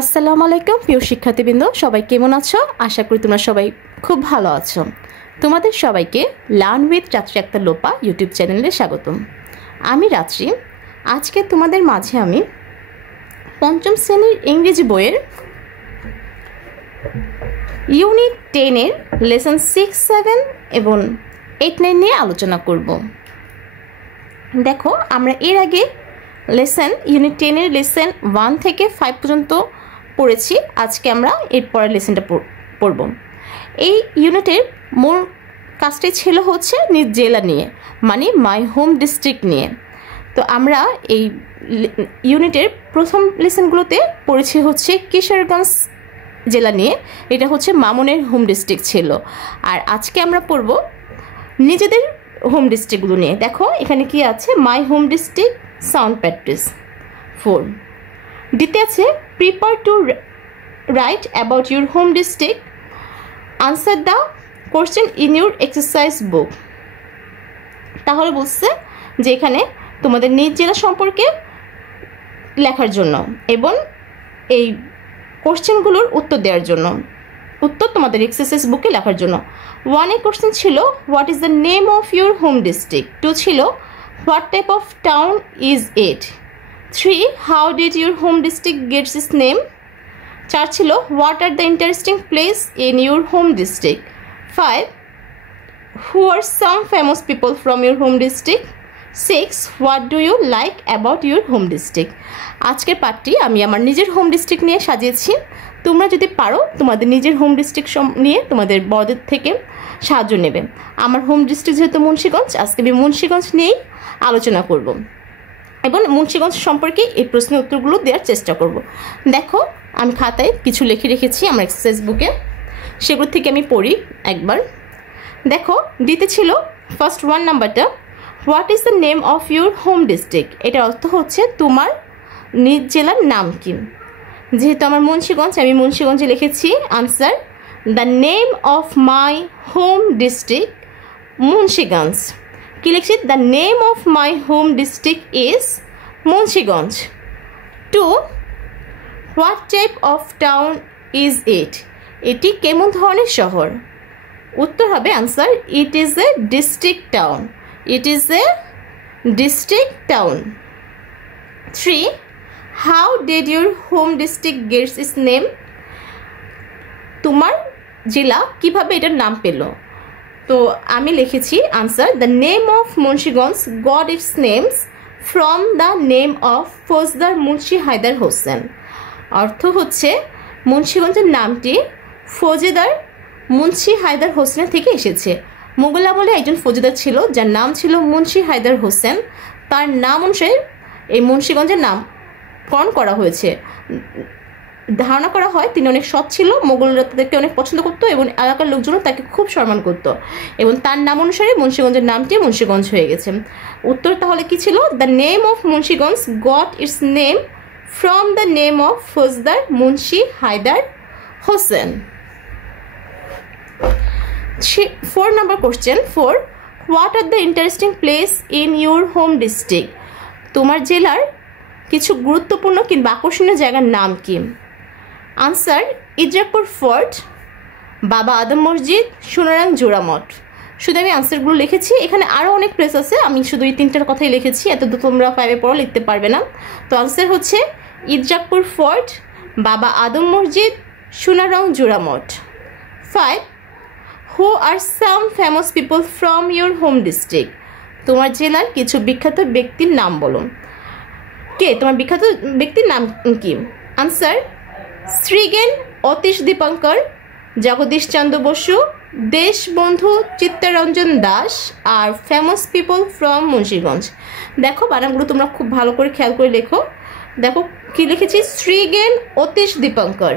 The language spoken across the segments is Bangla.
আসসালামু আলাইকুম প্রিয় শিক্ষার্থীবৃন্দ, সবাই কেমন আছো? আশা করি তোমরা সবাই খুব ভালো আছো। তোমাদের সবাইকে লার্ন উইথ রাত্রি আক্তার লোপা ইউটিউব চ্যানেলে স্বাগতম। আমি রাত্রি। আজকে তোমাদের মাঝে আমি পঞ্চম শ্রেণীর ইংরেজি বইয়ের ইউনিট 10-এর লেসন 6, 7 এবং 8, 9 নিয়ে আলোচনা করব। দেখো, আমরা এর আগে ইউনিট 10-এর লেসন 1 থেকে 5 পর্যন্ত পড়েছি। আজকে আমরা এর পরের লেসনটা পড়ব। এই ইউনিটের মূল কাজটাই ছিল হচ্ছে নিজ জেলা নিয়ে, মানে মাই হোম ডিস্ট্রিক্ট নিয়ে। তো আমরা এই ইউনিটের প্রথম লেসনগুলোতে পড়েছি হচ্ছে কিশোরগঞ্জ জেলা নিয়ে, এটা হচ্ছে মামুনের হোম ডিস্ট্রিক্ট ছিল। আর আজকে আমরা পড়ব নিজেদের হোম ডিস্ট্রিক্টগুলো নিয়ে। দেখো এখানে কি আছে, মাই হোম ডিস্ট্রিক্ট সাউন্ড প্র্যাকটিস 4। দিতে আছে prepare to right about your home district, answer the question in your exercise বুক। তাহলে বলছে যে এখানে তোমাদের নিজ জেলা সম্পর্কে লেখার জন্য এবং এই কোশ্চেনগুলোর উত্তর দেওয়ার জন্য, উত্তর তোমাদের এক্সারসাইজ বুকে লেখার জন্য। 1 কোশ্চেন ছিল what is the name of your home district. 2 ছিল what type of town is it. 3 how did your home district gets its name. 4 ছিল what are the interesting place in your home district. 5 who are some famous people from your home district. 6 what do you like about your home district. আজকের পাঠটি আমি আমার নিজের হোম ডিস্ট্রিক্ট নিয়ে সাজিয়েছি। তোমরা যদি পারো তোমাদের নিজের হোম ডিস্ট্রিক্ট নিয়ে তোমাদের বড়দের থেকে সাহায্য নেবে। আমার হোম ডিস্ট্রিক্ট যেহেতু মুন্সিগঞ্জ, আজকে আমি মুন্সিগঞ্জ নিয়েই আলোচনা করব এবং মুন্সিগঞ্জ সম্পর্কে এই প্রশ্নের উত্তরগুলো দেওয়ার চেষ্টা করব। দেখো, আমি খাতায় কিছু লিখে রেখেছি আমার এক্সারসাইজ বুকে, সেগুলো থেকে আমি পড়ি একবার। দেখো, দিতে ছিল ফার্স্ট 1 নাম্বারটা what is the name of your home district. এটার অর্থ হচ্ছে তোমার নিজ জেলার নাম কি। যেহেতু আমার মুন্সিগঞ্জ, আমি মুন্সিগঞ্জে লিখেছি answer the name of my home district Munshiganj. কি লিখছি, the name of my home district is Munshiganj. 2 what type of town is it. এটি কেমন ধরনের শহর। উত্তর হবে answer it is a district town. It is a district town. 3 how did your home district gets its name. তোমার জেলা কিভাবে এটার নাম পেল। তো আমি লিখেছি answer the name of Munshiganj got it's names from the name of Faujdar Munshi Haidar Hossain. অর্থ হচ্ছে মুন্সিগঞ্জের নামটি ফৌজদার মুন্সি হায়দার হোসেনের থেকে এসেছে। মুঘল আমলে একজন ফৌজদার ছিল যার নাম ছিল মুন্সি হায়দার হোসেন। তার নাম অনুসারে এই মুন্সিগঞ্জের নামকরণ করা হয়েছে। ধারণা করা হয় তিনি অনেক সৎ ছিল, মোগলরা তাদেরকে অনেক পছন্দ করতো এবং এলাকার লোকজনও তাকে খুব সম্মান করতো এবং তার নাম অনুসারে মুন্সিগঞ্জের নামটি মুন্সিগঞ্জ হয়ে গেছে। উত্তর তাহলে কি ছিল, the name of Munshiganj got its name from the name of Faujdar Munshi Haidar Hossain. 4 number question 4 what are the interesting place in your home district. তোমার জেলার কিছু গুরুত্বপূর্ণ কিংবা আকর্ষণীয় জায়গার নাম কি। আনসার ইদ্রাকপুর ফোর্ট, বাবা আদম মসজিদ, সোনারাং জোড়া মঠ। শুধু আমি আনসারগুলো লিখেছি, এখানে আরও অনেক প্লেস আছে, আমি শুধু এই 3টার কথাই লিখেছি, এত তো তোমরা 5-এ পড়ো লিখতে পারবে না। তো আনসার হচ্ছে ইদ্রাকপুর ফোর্ট, বাবা আদম মসজিদ, সোনারাং জোড়া মঠ। 5 who are some famous people from your home district. তোমার জেলার কিছু বিখ্যাত ব্যক্তির নাম বলো। কে তোমার বিখ্যাত ব্যক্তির নাম কি। Answer Srigyan Atish Dipankar, Jagadish Chandra Bose, Deshbandhu Chittaranjan Das are famous people from Munshiganj. দেখো বানানগুলো তোমরা খুব ভালো করে খেয়াল করে লেখো। দেখো কি লিখেছি, শ্রীগেন Atish Dipankar,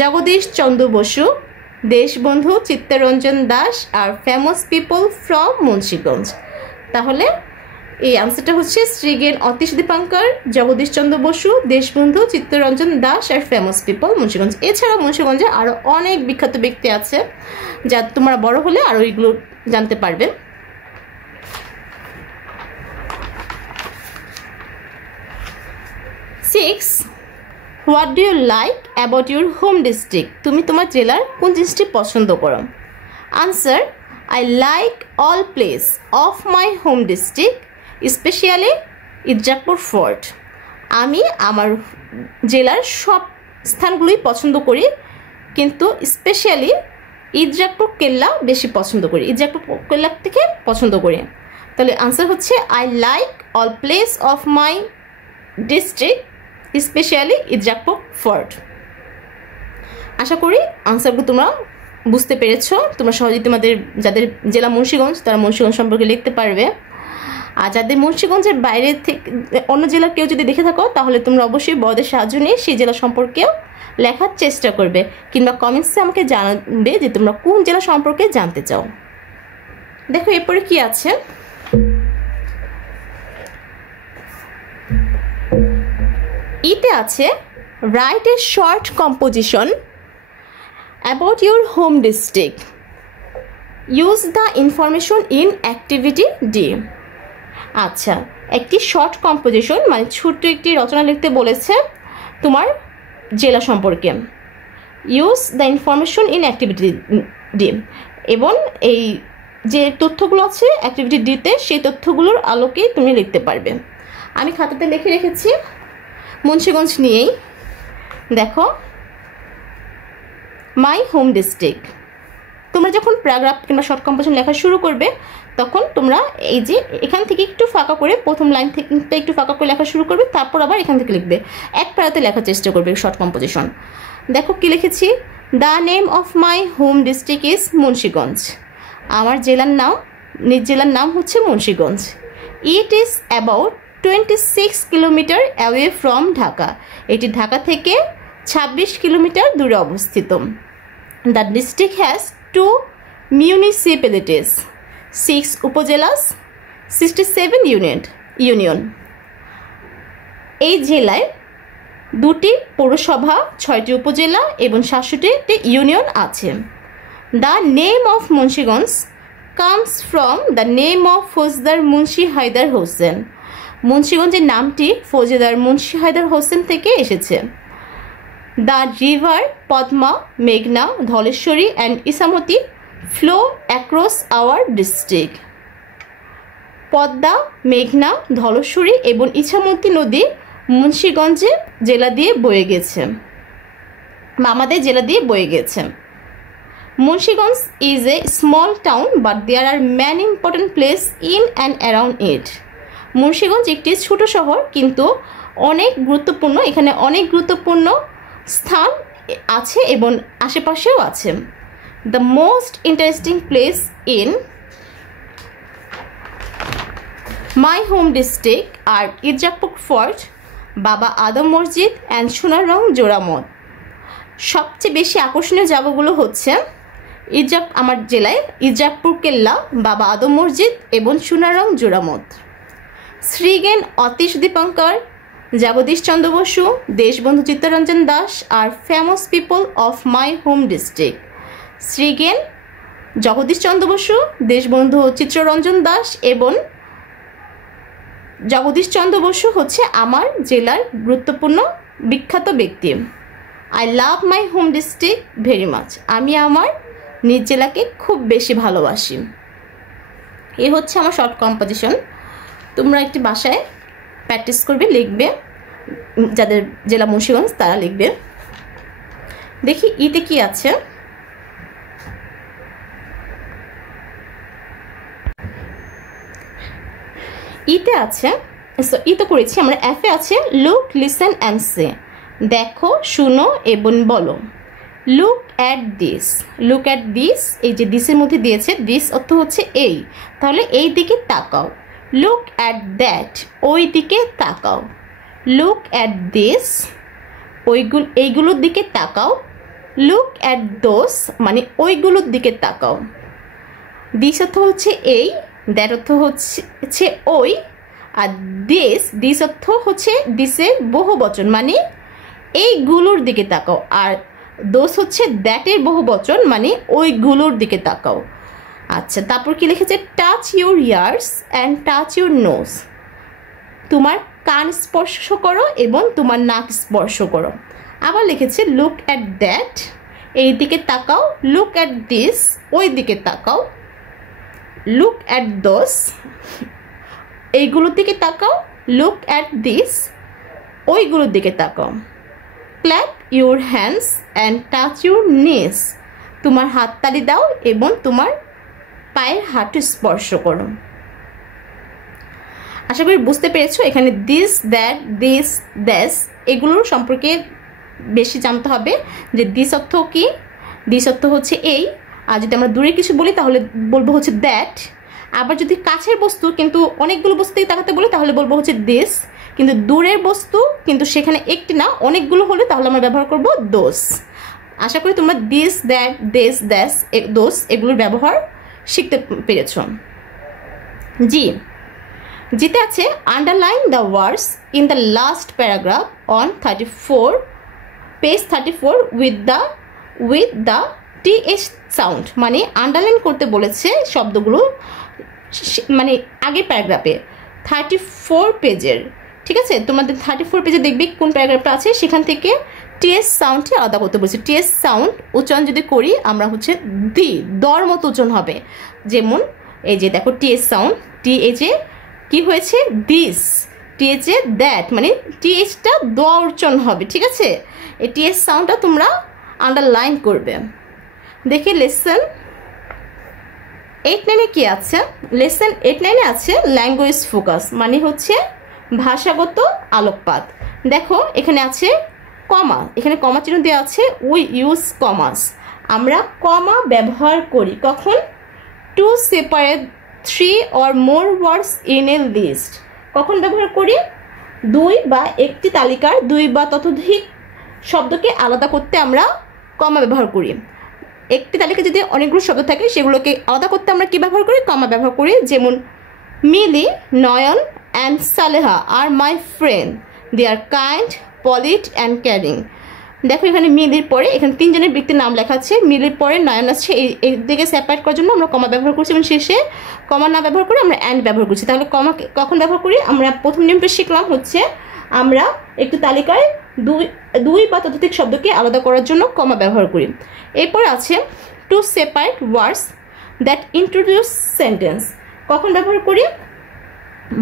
Jagadish Chandra Bose, Deshbandhu Chittaranjan Das are famous people from Munshiganj. তাহলে এই আনসারটা হচ্ছে শ্রীগেন Atish Dipankar, Jagadish Chandra Bose, Deshbandhu Chittaranjan Das are famous people Munshiganj. এছাড়াও মুন্সিগঞ্জে আরও অনেক বিখ্যাত ব্যক্তি আছে যা তোমরা বড় হলে আরও এগুলো জানতে পারবে। 6 what do you like about your home district, তুমি তোমার জেলার কোন জিনিসটি পছন্দ করো? Answer, I like all place of my home district specially Idrakpur fort, আমি আমার জেলার সব স্থানগুলোই পছন্দ করি, কিন্তু স্পেশালি ইরজাকপুর কেল্লা বেশি পছন্দ করি, ইরজাকপুর কেল্লা থেকে পছন্দ করি। তাহলে আনসার হচ্ছে I like all place of my district specially Idrakpur fort. আশা করি আনসারগুলো তোমরা বুঝতে পেরেছো। তোমরা সহজেই তোমাদের যাদের জেলা মুন্সিগঞ্জ তারা মুন্সিগঞ্জ সম্পর্কে লিখতে পারবে, আর যাদের মুন্সিগঞ্জের বাইরে থেকে অন্য জেলার কেউ যদি দেখে থাকো তাহলে তোমরা অবশ্যই বড়দের সাহায্য নিয়ে সেই জেলা সম্পর্কেও লেখার চেষ্টা করবে, কিংবা কমেন্টসে আমাকে জানাবে যে তোমরা কোন জেলা সম্পর্কে জানতে চাও। দেখো এরপরে কি আছে, ইতে আছে write a short composition about your home district, use the information in activity D. আচ্ছা, একটি শর্ট কম্পোজিশন মানে ছোট্ট একটি রচনা লিখতে বলেছে তোমার জেলা সম্পর্কে, use the information in activity D, এবং এই যে তথ্যগুলো আছে অ্যাক্টিভিটি ডিতে সেই তথ্যগুলোর আলোকেই তুমি লিখতে পারবে। আমি খাতাতে লিখে রেখেছি মুন্সিগঞ্জ নিয়েই। দেখো, মাই হোম ডিস্ট্রিক্ট, তোমরা যখন প্যারাগ্রাফ কিংবা শর্ট কম্পোজিশন লেখা শুরু করবে তখন তোমরা এই যে এখান থেকে একটু ফাঁকা করে প্রথম লাইন থেকে একটু ফাঁকা করে লেখা শুরু করবে, তারপর আবার এখান থেকে লিখবে, এক প্যারাতে লেখার চেষ্টা করবে শর্ট কম্পোজিশন। দেখো কি লিখেছি, the name of my home district is Munshiganj, আমার জেলার নাম, নিজ জেলার নাম হচ্ছে Munshiganj. It is about 26 kilometre away from Dhaka, এটি ঢাকা থেকে 26 কিলোমিটার দূরে অবস্থিত। The district has 2 municipalities, 6 upazilas, 67 union. এই জেলায় 2টি পৌরসভা, 6টি উপজেলা এবং 67টি ইউনিয়ন আছে। The name of Munshiganj comes from the name of Faujdar Munshi Haidar Hossain, মুন্সিগঞ্জের নামটি ফৌজদার মুন্সি হায়দার হোসেন থেকে এসেছে। দ্য রিভার পদ্মা, মেঘনা, Dhaleshwari and Ichamati flow across our district, Padma, মেঘনা, ধলেশ্বরী এবং ইছামতি নদী মুন্সিগঞ্জে জেলা দিয়ে বয়ে গেছে, আমাদের জেলা দিয়ে বয়ে গেছে। Munshiganj is a small town but there are many important place in and around it, Munshiganj একটি ছোট শহর কিন্তু অনেক গুরুত্বপূর্ণ, এখানে অনেক গুরুত্বপূর্ণ স্থান আছে এবং আশেপাশেও আছে। The most interesting place in my home district are Idrakpur fort, Baba Adam মসজিদ অ্যান্ড সোনারং জোড়া মঠ। সবচেয়ে বেশি আকর্ষণীয় জায়গাগুলো হচ্ছে আমার জেলায় ইরজাকপুর কেল্লা, বাবা আদম মসজিদ এবং সোনারং জোড়া মঠ। Srigyan Atish Dipankar, Jagadish Chandra Bose, Deshbandhu Chittaranjan Das are famous people of my home district. Srigyan Jagadish Chandra Bose, Deshbandhu Chittaranjan Das এবং জগদীশ চন্দ্র বসু হচ্ছে আমার জেলার গুরুত্বপূর্ণ বিখ্যাত ব্যক্তি। I love my home district very much, আমি আমার নিজ জেলাকে খুব বেশি ভালোবাসি। এ হচ্ছে আমার শর্ট কম্পোজিশন। তোমরা একটি বাসায় প্র্যাকটিস করবে, লিখবে, যাদের জেলা মুন্সিগঞ্জ তারা লিখবে। দেখি ইতে কি আছে। ইতে আছে, ইতে করেছি আমরা। এফে আছে লুক, লিসেন অ্যান্ড সে, দেখো, শুনো এবং বলো। Look at this, look at this, এই যে দিসের মধ্যে দিয়েছে, দিস অর্থ হচ্ছে এই, তাহলে এই দিকে তাকাও। লুক অ্যাট দ্যাট, ওই দিকে তাকাও। লুক অ্যাট দিস, এইগুলোর দিকে তাকাও। লুক অ্যাট দোস, মানে ওইগুলোর দিকে তাকাও। দিস অর্থ হচ্ছে এই, দ্যাট অর্থ হচ্ছে ওই, আর দিস অর্থ হচ্ছে দিসের বহু বচন, মানে এইগুলোর দিকে তাকাও। আর দোস হচ্ছে দ্যাটের বহু বচন, মানে ওইগুলোর দিকে তাকাও। আচ্ছা, তারপর কি লিখেছে, touch your ears and touch your nose, তোমার কান স্পর্শ করো এবং তোমার নাক স্পর্শ করো। আবার লিখেছে লুক অ্যাট দ্যাট, এই দিকে তাকাও। লুক অ্যাট দিস, ওই দিকে তাকাও। লুক অ্যাট দোস, এইগুলোর দিকে তাকাও। লুক অ্যাট দিস, ওইগুলোর দিকে তাকাও। Clap your hands and touch your নিস, তোমার হাততালি দাও এবং তোমার পায়ের হাঁটু স্পর্শ করো। আশা করি বুঝতে পেরেছো। এখানে দিস, দ্যাট, দিস, দ্যাস এগুলোর সম্পর্কে বেশি জানতে হবে যে দিস অর্থ কি। দিস অর্থ হচ্ছে এই, আর যদি আমরা দূরে কিছু বলি তাহলে বলবো হচ্ছে দ্যাট। আবার যদি কাছের বস্তু কিন্তু অনেকগুলো বস্তু থেকে তাকাতে বলি তাহলে বলবো হচ্ছে দিস। কিন্তু দূরের বস্তু কিন্তু সেখানে একটি না অনেকগুলো হলে তাহলে আমরা ব্যবহার করব দোস। আশা করি তোমরা this, that, this, these, those এগুলোর ব্যবহার শিখতে পেরেছ। জিতে আছে underline the words in the last paragraph on 34 page 34 with the TH sound, মানে আন্ডারলাইন করতে বলেছে শব্দগুলো মানে আগের প্যারাগ্রাফে 34 পেজের। ঠিক আছে, তোমাদের 34 পেজে দেখবে কোন প্যারাগ্রাফটা আছে, সেখান থেকে টিএস সাউন্ডটি আলাদা করতে বলছে। টিএস সাউন্ড উচ্চারণ যদি করি আমরা হচ্ছে দর মতো উচ্চারণ হবে। যেমন এই যে দেখো টিএস সাউন্ড, টিএচে কি হয়েছে দিস, টিএচে দ্যাট, মানে টিএচটা দ উচ্চারণ হবে। ঠিক আছে, এই টিএস সাউন্ডটা তোমরা আন্ডারলাইন করবে। দেখি লেসন 8-9 কি আছে। লেসন 8-9 আছে ল্যাঙ্গুয়েজ ফোকাস, মানে হচ্ছে ভাষাগত আলোকপাত। দেখো এখানে আছে কমা, এখানে কমা চিহ্ন দেওয়া আছে। উই ইউজ কমাস, আমরা কমা ব্যবহার করি কখন? To separate 3 or more words in a list, কখন ব্যবহার করি? দুই বা একটি তালিকার 2 বা ততোধিক শব্দকে আলাদা করতে আমরা কমা ব্যবহার করি। একটি তালিকা যদি অনেকগুলো শব্দ থাকে সেগুলোকে আলাদা করতে আমরা কি ব্যবহার করি? কমা ব্যবহার করি। যেমন Mili, Nayan and Saleha are my friend, they are kind, polite and caring. দেখো এখানে মিলির পরে এখানে 3 জনের ব্যক্তির নাম লেখা আছে, মিলির পরে নয়ন আছে, এই দিকে সেপারেট করার জন্য আমরা কমা ব্যবহার করছি এবং শেষে কমা না ব্যবহার করে আমরা অ্যান্ড ব্যবহার করছি। তাহলে কমা কখন ব্যবহার করি? আমরা প্রথম নিয়মটা শিখলাম হচ্ছে আমরা একটু তালিকায় দুই বা ততোধিক শব্দকে আলাদা করার জন্য কমা ব্যবহার করি। এরপর আছে to separate words that introduce sentence, কখন ব্যবহার করি?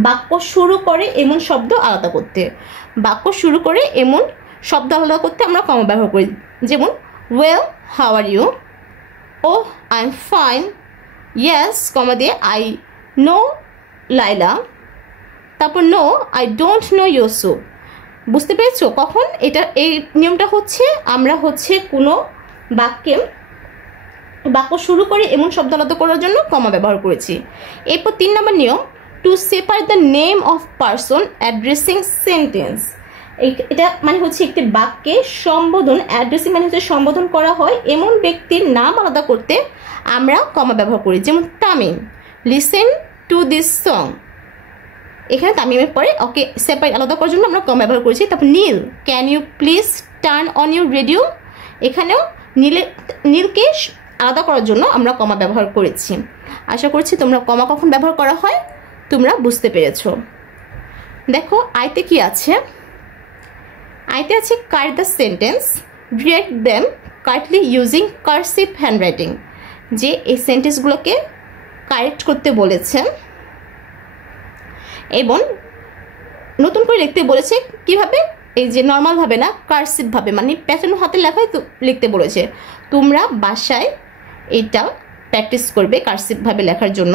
বাক্য শুরু করে এমন শব্দ আলাদা করতে। বাক্য শুরু করে এমন শব্দ আলাদা করতে আমরা কমা ব্যবহার করি। যেমন well, how are you? Oh I am fine. Yes, comma দিয়ে আই নো লাইলা। তারপর no, I don't know Yusuf. বুঝতে পেরেছো? কখন এটা এই নিয়মটা হচ্ছে আমরা হচ্ছে কোনো বাক্য শুরু করে এমন শব্দ আলাদা করার জন্য কমা ব্যবহার করেছি। এরপর 3 নম্বর নিয়ম, to separate the name of person addressing sentence. এটা মানে হচ্ছে একটি বাক্যে সম্বোধন, অ্যাড্রেসিং মানে হচ্ছে সম্বোধন করা হয় এমন ব্যক্তির নাম আলাদা করতে আমরা কমা ব্যবহার করি। যেমন Tamim, listen to this song, এখানে তামিমের পরে ওকে সেপারেট আলাদা করার জন্য আমরা কমা ব্যবহার করেছি। তারপর Neel, can you please turn on your radio, এখানেও নীলকে আলাদা করার জন্য আমরা কমা ব্যবহার করেছি। আশা করছি তোমরা কমা কখন ব্যবহার করা হয় তোমরা বুঝতে পেরেছো। দেখো আইতে কি আছে? আইতে আছে correct the sentence, read them correctly using cursive handwriting, যে এই সেন্টেন্সগুলোকে কারেক্ট করতে বলেছেন এবং নতুন করে লিখতে বলেছে। কিভাবে? এই যে নর্মালভাবে না, কার্সিভভাবে, মানে প্যাটার্ন হাতে লেখায় লিখতে বলেছে। তোমরা বাসায় এটা প্র্যাকটিস করবে কার্সিভভাবে লেখার জন্য।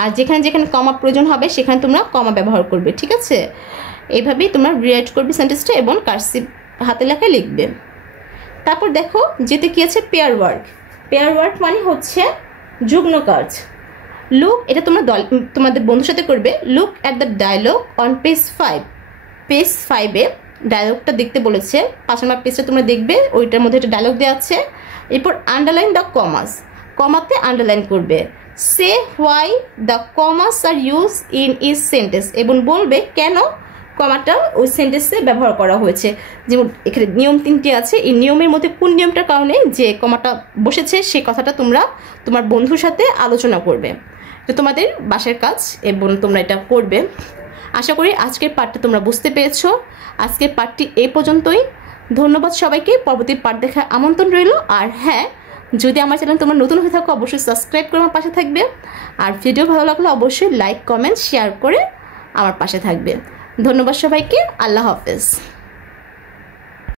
আর যেখানে যেখানে কমা প্রয়োজন হবে সেখানে তোমরা কমা ব্যবহার করবে। ঠিক আছে, এইভাবেই তোমরা রিরাইট করবে সেন্টেন্সটা এবং কার্সিভ হাতে লেখায় লিখবে। তারপর দেখো যেতে কি আছে? Pair work. পেয়ার ওয়ার্ক মানে হচ্ছে যুগ্ম কাজ। লুক, এটা তোমরা তোমাদের বন্ধুর সাথে করবে। Look at the dialogue on page 5, page 5-এ ডায়লগটা দেখতে বলেছে। 5 নম্বর পেজটা তোমরা দেখবে, ওইটার মধ্যে একটা ডায়লগ দেওয়া আছে। এরপর আন্ডারলাইন দ্য কমাস, কমাতে আন্ডারলাইন করবে। Say why the commas are use in each sentence, এবং বলবে কেন কমাটা ওই সেন্টেন্সে ব্যবহার করা হয়েছে। যেমন এখানে নিয়ম 3টি আছে, এই নিয়মের মধ্যে কোন নিয়মটার কারণে যে কমাটা বসেছে সেই কথাটা তোমরা তোমার বন্ধুর সাথে আলোচনা করবে। তো তোমাদের বাসার কাজ এবং তোমরা এটা করবে। আশা করি আজকের পার্টটা তোমরা বুঝতে পেরেছো। আজকের পার্টটি এই পর্যন্তই। ধন্যবাদ সবাইকে। পরবর্তী পার্ট দেখার আমন্ত্রণ রইল। আর হ্যাঁ, যদি আমার চ্যানেল তোমরা নতুন হয়ে থাকো অবশ্যই সাবস্ক্রাইব করে আমার পাশে থাকবে। আর ভিডিও ভালো লাগলে অবশ্যই লাইক কমেন্ট শেয়ার করে আমার পাশে থাকবে। ধন্যবাদ সবাইকে। আল্লাহ হাফেজ।